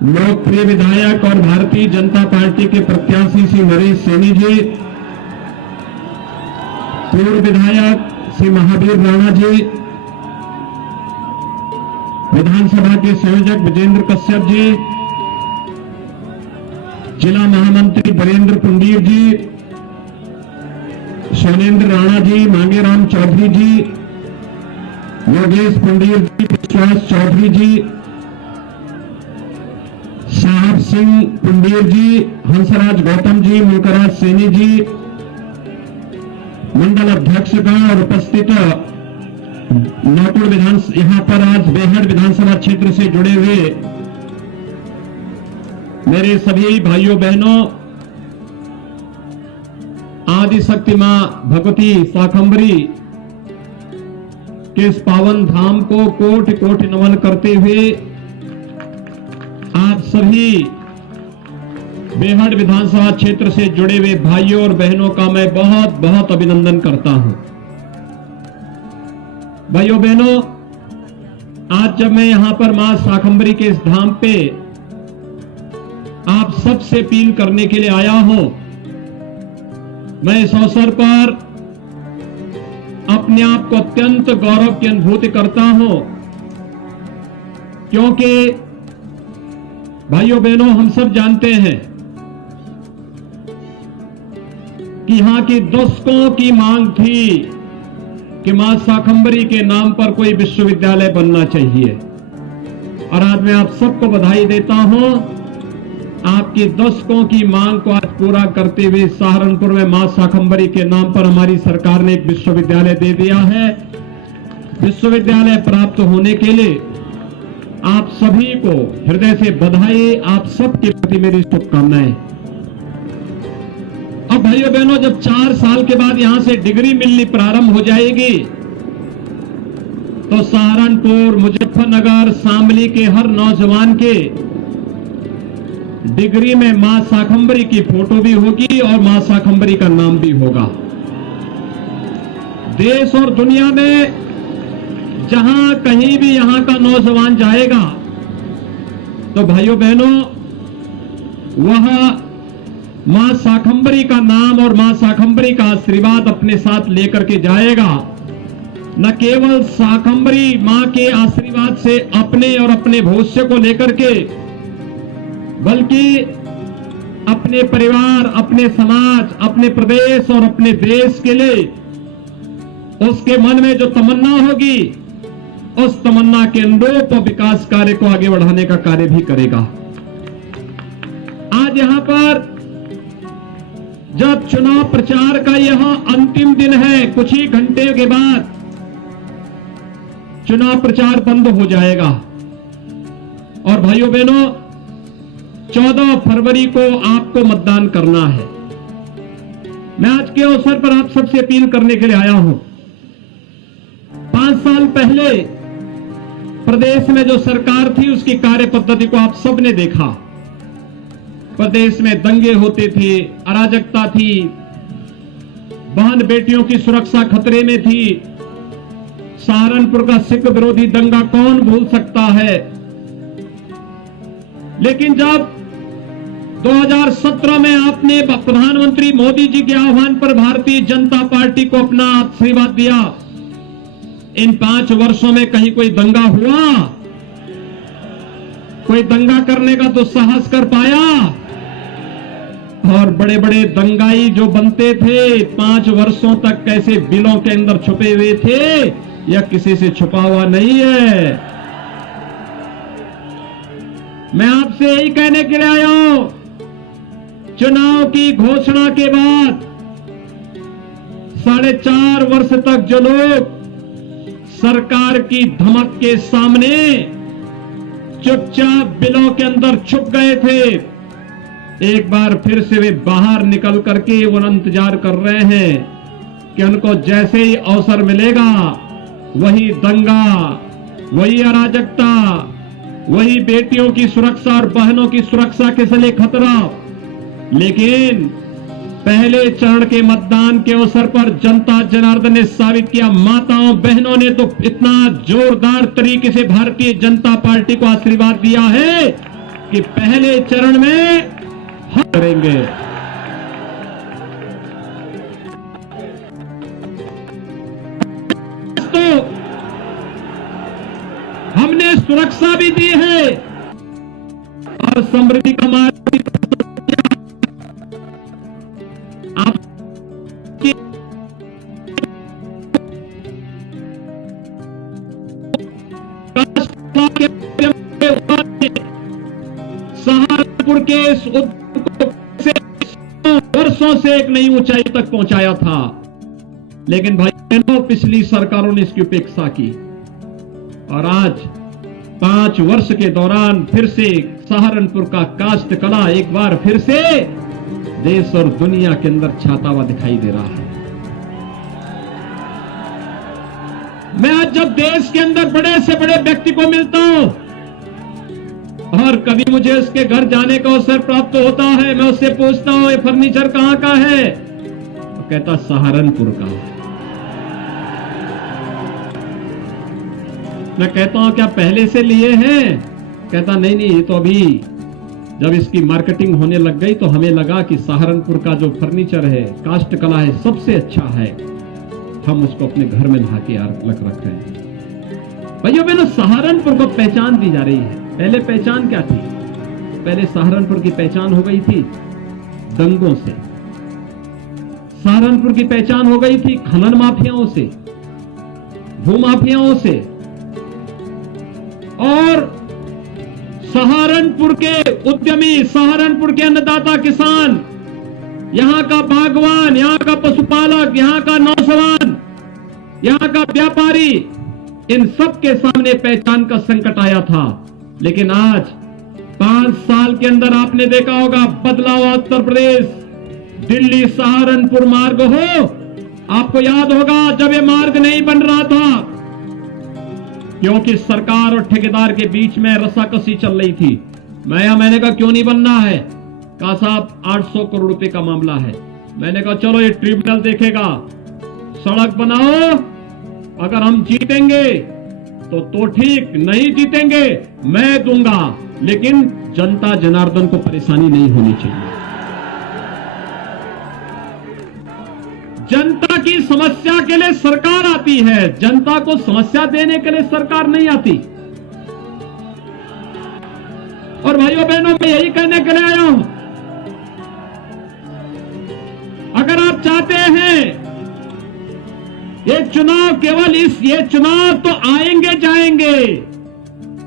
लोकप्रिय विधायक और भारतीय जनता पार्टी के प्रत्याशी श्री नरेश सैनी जी, पूर्व विधायक श्री महावीर राणा जी, विधानसभा के संयोजक विजेंद्र कश्यप जी, जिला महामंत्री वीरेंद्र पुंडीर जी, सोनेन्द्र राणा जी, मांगेराम चौधरी जी, योगेश पुंडीर जी, विश्वास चौधरी जी, साहब सिंह पुंडीर जी, हंसराज गौतम जी, मुल्कराज सैनी जी, मंडल अध्यक्षगण और उपस्थित नौकुड़ यहां पर आज बेहड़ विधानसभा क्षेत्र से जुड़े हुए मेरे सभी भाइयों बहनों, आदिशक्ति मां भगवती शाकंभरी के इस पावन धाम को कोटि कोटि नमन करते हुए आप सभी बेहड़ विधानसभा क्षेत्र से जुड़े हुए भाइयों और बहनों का मैं बहुत बहुत अभिनंदन करता हूं। भाइयों बहनों, आज जब मैं यहां पर मां शाकंभरी के इस धाम पे आप सबसे अपील करने के लिए आया हूं, मैं इस अवसर पर अपने आप को अत्यंत गौरव की अनुभूति करता हूं, क्योंकि भाइयों बहनों, हम सब जानते हैं कि यहां की दशकों की मांग थी कि मां शाकंभरी के नाम पर कोई विश्वविद्यालय बनना चाहिए, और आज मैं आप सबको बधाई देता हूं। आपकी दशकों की मांग को आज पूरा करते हुए सहारनपुर में मां शाकंभरी के नाम पर हमारी सरकार ने एक विश्वविद्यालय दे दिया है। विश्वविद्यालय प्राप्त होने के लिए आप सभी को हृदय से बधाई, आप सबके प्रति मेरी शुभकामनाएं। अब भाइयों बहनों, जब 4 साल के बाद यहां से डिग्री मिलनी प्रारंभ हो जाएगी, तो सहारनपुर, मुजफ्फरनगर, शामली के हर नौजवान के डिग्री में मां शाकंभरी की फोटो भी होगी और मां शाकंभरी का नाम भी होगा। देश और दुनिया में जहां कहीं भी यहां का नौजवान जाएगा, तो भाइयों बहनों, वह मां शाकंभरी का नाम और मां शाकंभरी का आशीर्वाद अपने साथ लेकर के जाएगा। न केवल शाकंभरी मां के आशीर्वाद से अपने और अपने भविष्य को लेकर के, बल्कि अपने परिवार, अपने समाज, अपने प्रदेश और अपने देश के लिए उसके मन में जो तमन्ना होगी, उस तमन्ना के अनुरूप विकास कार्य को आगे बढ़ाने का कार्य भी करेगा। आज यहां पर जब चुनाव प्रचार का यह अंतिम दिन है, कुछ ही घंटे के बाद चुनाव प्रचार बंद हो जाएगा, और भाइयों बहनों, 14 फरवरी को आपको मतदान करना है। मैं आज के अवसर पर आप सबसे अपील करने के लिए आया हूं। 5 साल पहले प्रदेश में जो सरकार थी, उसकी कार्य पद्धति को आप सबने देखा। प्रदेश में दंगे होते थे, अराजकता थी, बहन बेटियों की सुरक्षा खतरे में थी। सहारनपुर का सिख विरोधी दंगा कौन भूल सकता है। लेकिन जब 2017 में आपने प्रधानमंत्री मोदी जी के आह्वान पर भारतीय जनता पार्टी को अपना आशीर्वाद दिया, इन 5 वर्षों में कहीं कोई दंगा हुआ? कोई दंगा करने का तो साहस कर पाया? और बड़े बड़े दंगाई जो बनते थे 5 वर्षों तक कैसे बिलों के अंदर छुपे हुए थे, यह किसी से छुपा हुआ नहीं है। मैं आपसे यही कहने के लिए आया हूं, चुनाव की घोषणा के बाद 4.5 वर्ष तक जो लोग सरकार की धमक के सामने चुपचाप बिलों के अंदर छुप गए थे, एक बार फिर से वे बाहर निकल करके वो इंतजार कर रहे हैं कि उनको जैसे ही अवसर मिलेगा, वही दंगा, वही अराजकता, वही बेटियों की सुरक्षा और बहनों की सुरक्षा के लिए खतरा। लेकिन पहले चरण के मतदान के अवसर पर जनता जनार्दन ने साबित किया, माताओं बहनों ने तो इतना जोरदार तरीके से भारतीय जनता पार्टी को आशीर्वाद दिया है कि पहले चरण में हम करेंगे। तो हमने सुरक्षा भी दी है और समृद्धि का मार्ग भी आपकी सहारनपुर के इस उद्योग से वर्षों से एक नई ऊंचाई तक पहुंचाया था, लेकिन भाई बहनों पिछली सरकारों ने इसकी उपेक्षा की और आज 5 वर्ष के दौरान फिर से सहारनपुर का काष्ठ कला एक बार फिर से देश और दुनिया के अंदर छाता हुआ दिखाई दे रहा है। मैं आज जब देश के अंदर बड़े से बड़े व्यक्ति को मिलता हूं और कभी मुझे उसके घर जाने का अवसर प्राप्त होता है, मैं उससे पूछता हूं ये फर्नीचर कहां का है, तो कहता सहारनपुर का है। मैं कहता हूं क्या पहले से लिए हैं, कहता नहीं नहीं ये तो अभी जब इसकी मार्केटिंग होने लग गई तो हमें लगा कि सहारनपुर का जो फर्नीचर है, काष्ठ कला है, सबसे अच्छा है, हम उसको अपने घर में ला के रख रहे हैं। भाइयों बहनों सहारनपुर को पहचान दी जा रही है। पहले पहचान क्या थी? पहले सहारनपुर की पहचान हो गई थी दंगों से, सहारनपुर की पहचान हो गई थी खनन माफियाओं से, भूमाफियाओं से, और सहारनपुर के उद्यमी, सहारनपुर के अन्नदाता किसान, यहां का बागवान, यहां का पशुपालक, यहां का नौजवान, यहां का व्यापारी, इन सब के सामने पहचान का संकट आया था। लेकिन आज 5 साल के अंदर आपने देखा होगा बदलाव। उत्तर प्रदेश दिल्ली सहारनपुर मार्ग हो, आपको याद होगा जब ये मार्ग नहीं बन रहा था, क्योंकि सरकार और ठेकेदार के बीच में रस्साकसी चल रही थी। मैंने कहा क्यों नहीं बनना है, कहा साहब 800 करोड़ रुपए का मामला है। मैंने कहा चलो ये ट्रिब्यूनल देखेगा, सड़क बनाओ, अगर हम जीतेंगे तो ठीक, नहीं जीतेंगे मैं दूंगा, लेकिन जनता जनार्दन को परेशानी नहीं होनी चाहिए। जनता की समस्या के लिए सरकार आती है, जनता को समस्या देने के लिए सरकार नहीं आती। और भाइयों बहनों मैं यही कहने के लिए आया हूं, अगर आप चाहते हैं ये चुनाव केवल ये चुनाव तो आएंगे जाएंगे,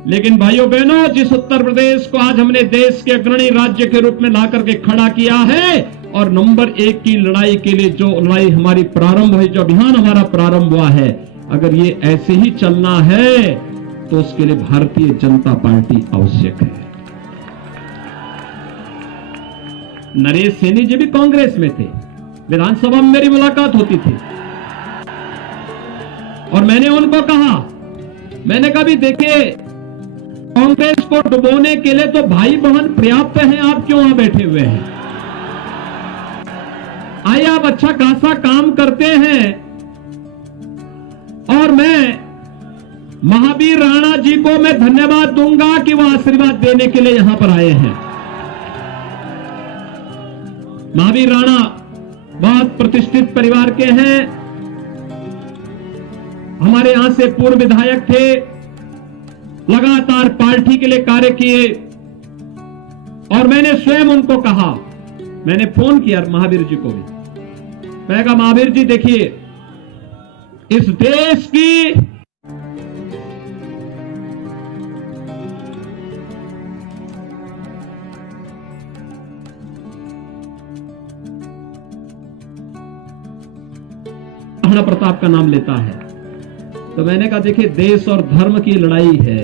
लेकिन भाइयों बहनों जिस उत्तर प्रदेश को आज हमने देश के अग्रणी राज्य के रूप में ला करके खड़ा किया है और नंबर 1 की लड़ाई के लिए जो लड़ाई हमारी प्रारंभ हुई, जो अभियान हमारा प्रारंभ हुआ है, अगर ये ऐसे ही चलना है तो उसके लिए भारतीय जनता पार्टी आवश्यक है। नरेश सैनी जी भी कांग्रेस में थे, विधानसभा में मेरी मुलाकात होती थी और मैंने उनको कहा, मैंने कहा भी देखिए कांग्रेस को डुबोने के लिए तो भाई बहन पर्याप्त हैं, आप क्यों वहां बैठे हुए हैं? आइए आप अच्छा खासा काम करते हैं और मैं महावीर राणा जी को मैं धन्यवाद दूंगा कि वह आशीर्वाद देने के लिए यहां पर आए हैं। महावीर राणा बहुत प्रतिष्ठित परिवार के हैं, हमारे यहां से पूर्व विधायक थे, लगातार पार्टी के लिए कार्य किए और मैंने स्वयं उनको कहा, मैंने फोन किया महावीर जी को भी, मैं कहा महावीर जी देखिए इस देश की महाराणा प्रताप का नाम लेता है, तो मैंने कहा देखिए देश और धर्म की लड़ाई है,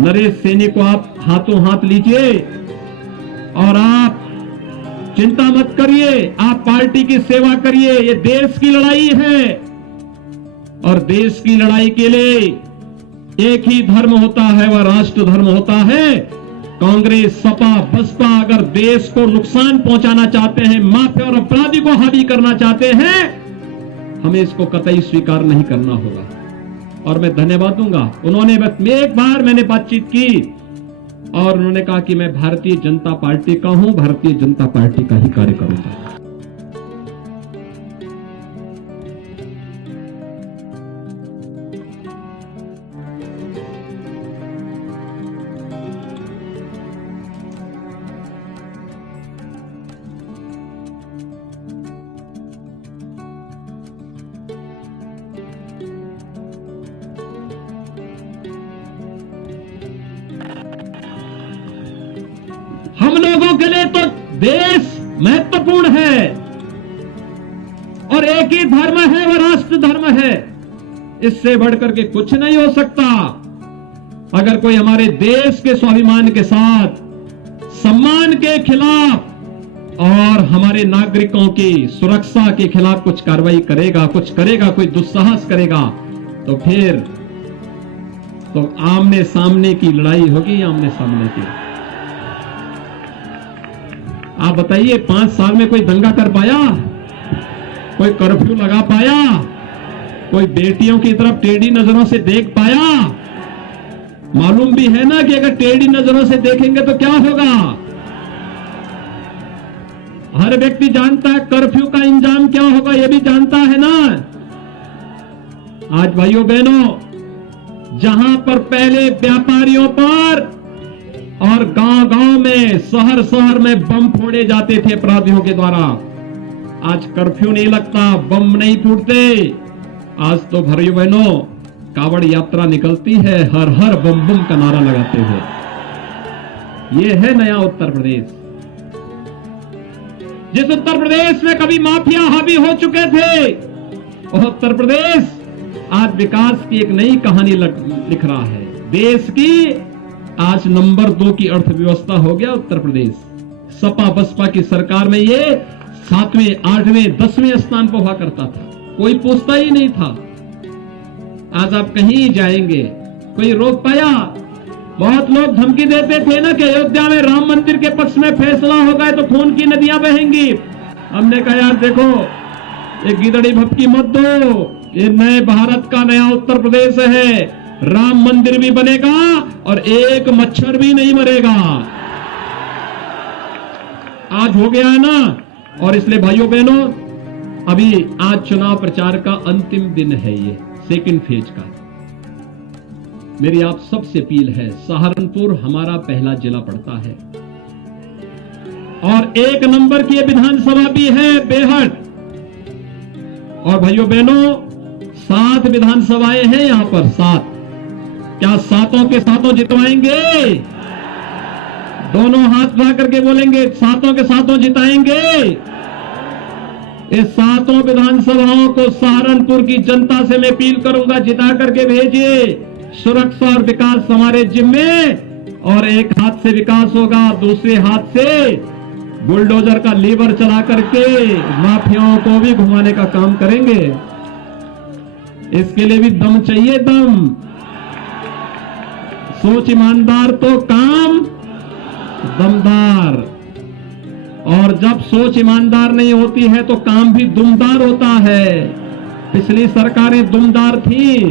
नरेश सैनी को आप हाथों हाथ लीजिए और आप चिंता मत करिए, आप पार्टी की सेवा करिए, ये देश की लड़ाई है और देश की लड़ाई के लिए एक ही धर्म होता है, वह राष्ट्र धर्म होता है। कांग्रेस, सपा, बसपा अगर देश को नुकसान पहुंचाना चाहते हैं, माफिया और अपराधी को हावी करना चाहते हैं, हमें इसको कतई स्वीकार नहीं करना होगा। और मैं धन्यवाद दूंगा, उन्होंने एक बार मैंने बातचीत की और उन्होंने कहा कि मैं भारतीय जनता पार्टी का हूं, भारतीय जनता पार्टी का ही कार्य करूंगा। हम लोगों के लिए तो देश महत्वपूर्ण है और एक ही धर्म है, वह राष्ट्र धर्म है। इससे बढ़कर के कुछ नहीं हो सकता। अगर कोई हमारे देश के स्वाभिमान के साथ, सम्मान के खिलाफ और हमारे नागरिकों की सुरक्षा के खिलाफ कुछ कार्रवाई करेगा, कोई दुस्साहस करेगा, तो फिर तो आमने सामने की लड़ाई होगी, आमने सामने की। आप बताइए, 5 साल में कोई दंगा कर पाया? कोई कर्फ्यू लगा पाया? कोई बेटियों की तरफ टेढ़ी नजरों से देख पाया? मालूम भी है ना कि अगर टेढ़ी नजरों से देखेंगे तो क्या होगा। हर व्यक्ति जानता है कर्फ्यू का इंजाम क्या होगा, यह भी जानता है ना। आज भाइयों बहनों, जहां पर पहले व्यापारियों पर और गांव-गांव में, शहर-शहर में बम फोड़े जाते थे अपराधियों के द्वारा, आज कर्फ्यू नहीं लगता, बम नहीं फूटते। आज तो भाइयों बहनों कावड़ यात्रा निकलती है, हर हर बम बम का नारा लगाते हुए। ये है नया उत्तर प्रदेश। जिस उत्तर प्रदेश में कभी माफिया हावी हो चुके थे, वह उत्तर प्रदेश आज विकास की एक नई कहानी लिख रहा है। देश की आज नंबर 2 की अर्थव्यवस्था हो गया उत्तर प्रदेश। सपा बसपा की सरकार में ये 7वें, 8वें, 10वें स्थान पर हुआ करता था, कोई पूछता ही नहीं था। आज आप कहीं जाएंगे, कोई रोक पाया? बहुत लोग धमकी देते थे ना कि अयोध्या में राम मंदिर के पक्ष में फैसला हो गए तो खून की नदियां बहेंगी। हमने कहा यार देखो, ये गिदड़ी भपकी मत दो, ये नए भारत का नया उत्तर प्रदेश है। राम मंदिर भी बनेगा और एक मच्छर भी नहीं मरेगा। आज हो गया है ना। और इसलिए भाइयों बहनों, अभी आज चुनाव प्रचार का अंतिम दिन है, ये सेकंड फेज का। मेरी आप सबसे अपील है, सहारनपुर हमारा पहला जिला पड़ता है और 1 नंबर की विधानसभा भी है बेहट। और भाइयों बहनों, 7 विधानसभाएं हैं यहां पर, 7। क्या 7 के 7 जितवाएंगे? दोनों हाथ उठा करके बोलेंगे 7 के 7 जिताएंगे। इस 7 विधानसभाओं को सहारनपुर की जनता से मैं अपील करूंगा, जिता करके भेजिए। सुरक्षा और विकास हमारे जिम्मे, और एक हाथ से विकास होगा, दूसरे हाथ से बुलडोजर का लीवर चला करके माफियाओं को भी घुमाने का काम करेंगे। इसके लिए भी दम चाहिए, दम। सोच ईमानदार तो काम दमदार, और जब सोच ईमानदार नहीं होती है तो काम भी दुमदार होता है। पिछली सरकारें दुमदार थी,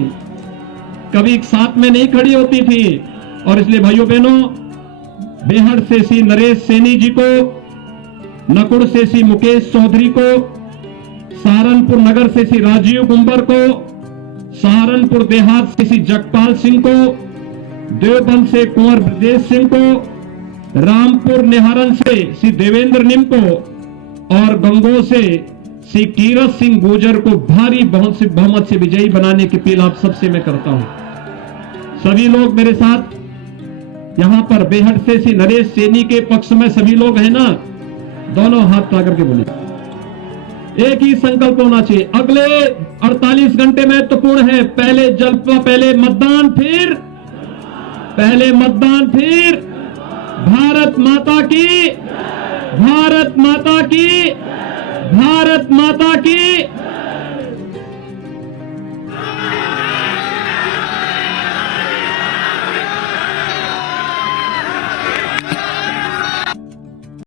कभी साथ में नहीं खड़ी होती थी। और इसलिए भाइयों बहनों, बेहड़ से श्री नरेश सैनी जी को, नकुड़ से श्री मुकेश चौधरी को, सहारनपुर नगर से श्री राजीव कुंबर को, सहारनपुर देहात से श्री जगपाल सिंह को, देवबंद से कुंवर ब्रजेश सिंह को, रामपुर निहारन से श्री देवेंद्र निम को और गंगो से श्री कीरत सिंह गुर्जर को भारी बहुमत से विजयी बनाने की अपील आप सबसे मैं करता हूं। सभी लोग मेरे साथ यहां पर बेहड़ से श्री नरेश सैनी के पक्ष में सभी लोग हैं ना, दोनों हाथ उठा करके बोले। एक ही संकल्प होना चाहिए। अगले 48 घंटे महत्वपूर्ण है। पहले मतदान, फिर भारत माता की, भारत माता की, भारत माता की।